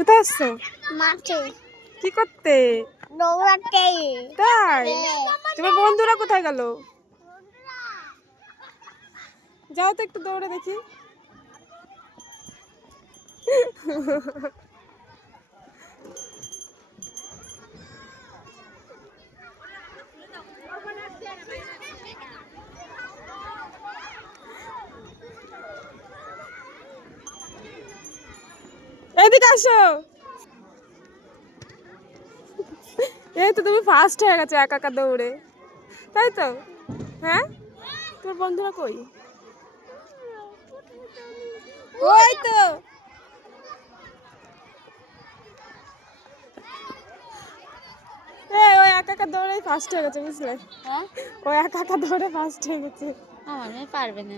কোথায় আসছো? মাঠে। কি করতে? দৌড়াতে। তাই? তোমার বন্ধুরা কোথায় গেল? যাও তো একটু দৌড়ে দেখি। এদিকে আসো। এই তো তুমি ফার্স্ট হয়ে গেছো একা একা দৌড়ে, তাই তো? হ্যাঁ, তোর বন্ধুরা কই? ওই তো। এই ওই একা একা দৌড়ে ফার্স্ট হয়ে গেছে, বুঝলে? হ্যাঁ, ও একা একা দৌড়ে ফার্স্ট হয়ে গেছে। আমার মেয়ে পারবে না।